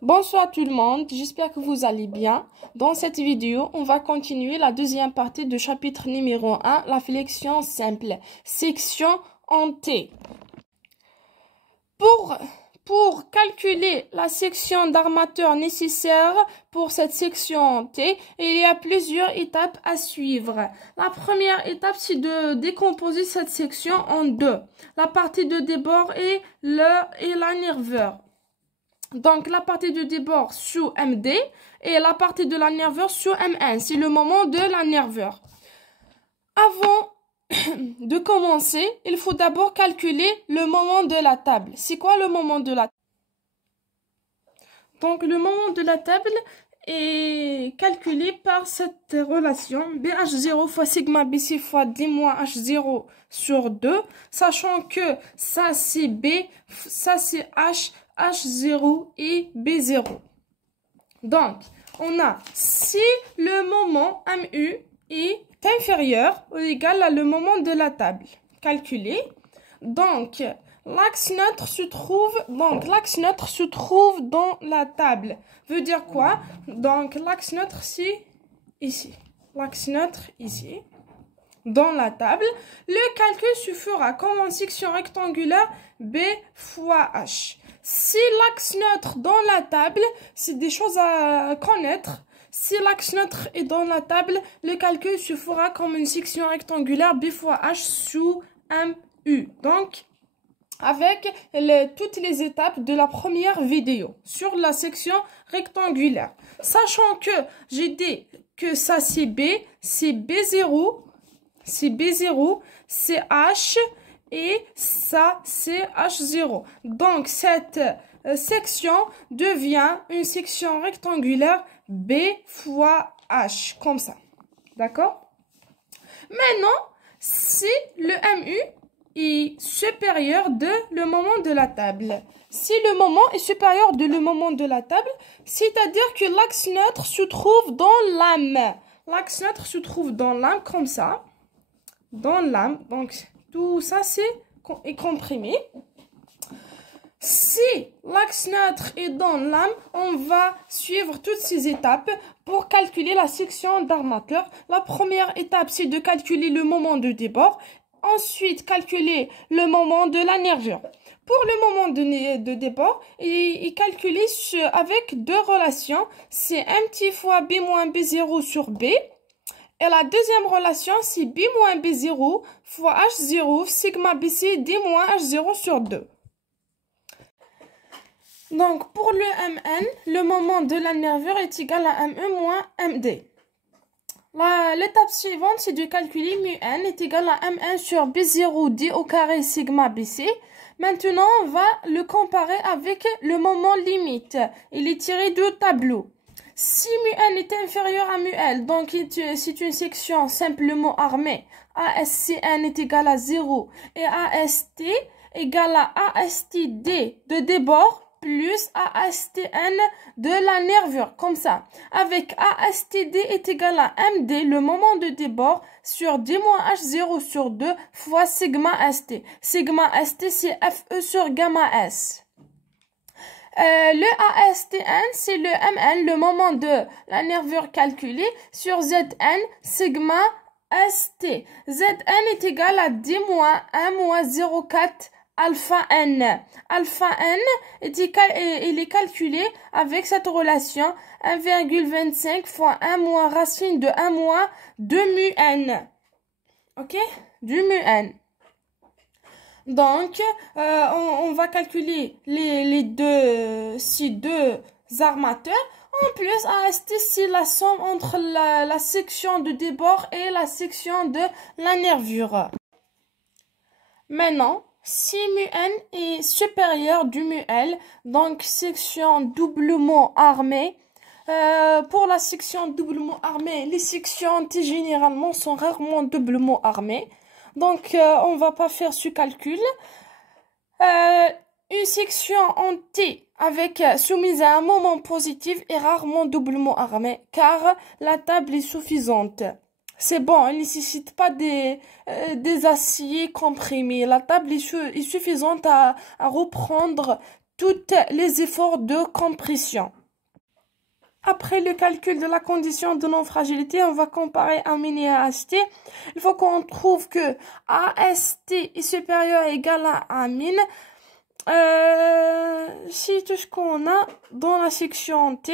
Bonsoir tout le monde, j'espère que vous allez bien. Dans cette vidéo, on va continuer la deuxième partie du chapitre numéro 1, la flexion simple, section en T. Pour calculer la section d'armature nécessaire pour cette section en T, il y a plusieurs étapes à suivre. La première étape, c'est de décomposer cette section en deux. La partie de débord et la nerveur. Donc, la partie de débord sous MD et la partie de la nerveur sous M1. C'est le moment de la nerveur. Avant de commencer, il faut d'abord calculer le moment de la table. C'est quoi le moment de la table? Donc, le moment de la table est calculé par cette relation BH0 fois sigma BC fois D moins H0 sur 2, sachant que ça c'est B, ça c'est H, H0 et B0. Donc, on a si le moment MU est inférieur ou égal à le moment de la table calculé, donc l'axe neutre se trouve dans la table. Veut dire quoi? Donc l'axe neutre c'est ici. L'axe neutre ici. Dans la table, le calcul se fera comme en section rectangulaire B fois H. Si l'axe neutre dans la table, c'est des choses à connaître. Si l'axe neutre est dans la table, le calcul se fera comme une section rectangulaire B fois H sous MU. Donc, avec toutes les étapes de la première vidéo sur la section rectangulaire. Sachant que j'ai dit que ça c'est B0, c'est B0, c'est H et ça c'est H0. Donc cette section devient une section rectangulaire B fois H, comme ça. D'accord? Maintenant, si le MU est supérieur de le moment de la table. Si le moment est supérieur de le moment de la table, c'est-à-dire que l'axe neutre se trouve dans l'âme. L'axe neutre se trouve dans l'âme comme ça. Dans l'âme. Donc, tout ça, est comprimé. Si l'axe neutre est dans l'âme, on va suivre toutes ces étapes pour calculer la section d'armature. La première étape, c'est de calculer le moment de débord. Ensuite, calculer le moment de la nervure. Pour le moment de débord, il est calculé avec deux relations. C'est MT fois B moins B0 sur B. Et la deuxième relation, c'est B moins B0 fois H0 sigma BC D moins H0 sur 2. Donc, pour le MN, le moment de la nervure est égal à ME moins MD. L'étape suivante, c'est de calculer μn est égal à m1 sur b0 d au carré sigma bc. Maintenant, on va le comparer avec le moment limite. Il est tiré du tableau. Si μn est inférieur à μl, donc c'est une section simplement armée. ASCN est égal à 0 et AST égal à ASTD de débord plus ASTN de la nervure, comme ça. Avec ASTD est égal à MD, le moment de débord, sur D moins H0 sur 2 fois sigma ST. Sigma ST, c'est FE sur gamma S. Le ASTN, c'est le MN, le moment de la nervure calculée, sur ZN, sigma ST. ZN est égal à D moins 1 moins 0,4 alpha n. Alpha n, il est calculé avec cette relation 1,25 fois 1 moins racine de 1 moins 2 mu n. Ok? Du mu n. Donc, on va calculer ces deux armateurs. En plus, AST, c'est la somme entre la section de débord et la section de la nervure. Maintenant, si μn est supérieur du μl, donc section doublement armée. Pour la section doublement armée, les sections T généralement sont rarement doublement armées. Donc, on va pas faire ce calcul. Une section en T avec soumise à un moment positif est rarement doublement armée car la table est suffisante. C'est bon, elle ne nécessite pas des aciers comprimés. La table est suffisante à reprendre tous les efforts de compression. Après le calcul de la condition de non-fragilité, on va comparer Amin et AST. Il faut qu'on trouve que AST est supérieur ou égal à Amin. C'est tout ce qu'on a dans la section T.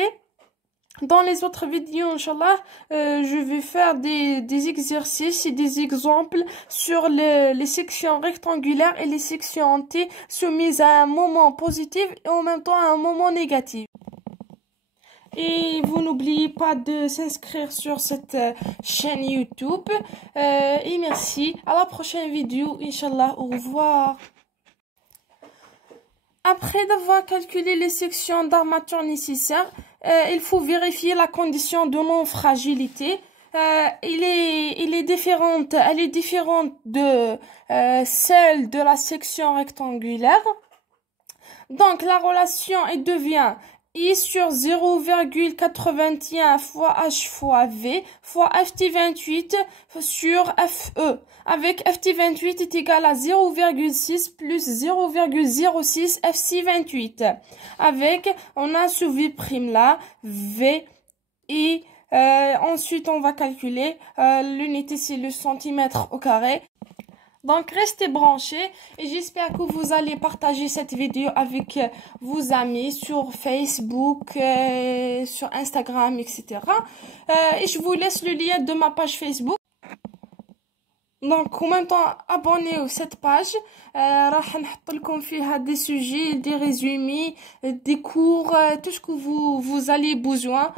Dans les autres vidéos, Inch'Allah, je vais faire des exercices et des exemples sur les sections rectangulaires et les sections T soumises à un moment positif et en même temps à un moment négatif. Et vous n'oubliez pas de s'inscrire sur cette chaîne YouTube. Et merci. À la prochaine vidéo, Inch'Allah. Au revoir. Après d'avoir calculé les sections d'armature nécessaires, il faut vérifier la condition de non-fragilité. Elle est différente de celle de la section rectangulaire. Donc la relation devient I sur 0,81 fois H fois V fois FT28 sur FE. Avec FT28 est égal à 0,6 plus 0,06 FC28. Avec, on a ce V' là, V, et ensuite on va calculer, l'unité c'est le centimètre au carré. Donc, restez branchés et j'espère que vous allez partager cette vidéo avec vos amis sur Facebook, sur Instagram, etc. Et je vous laisse le lien de ma page Facebook. Donc, en même temps, abonnez-vous à cette page. راح نحط لكم فيها des sujets, des résumés, des cours, tout ce que vous allez besoin.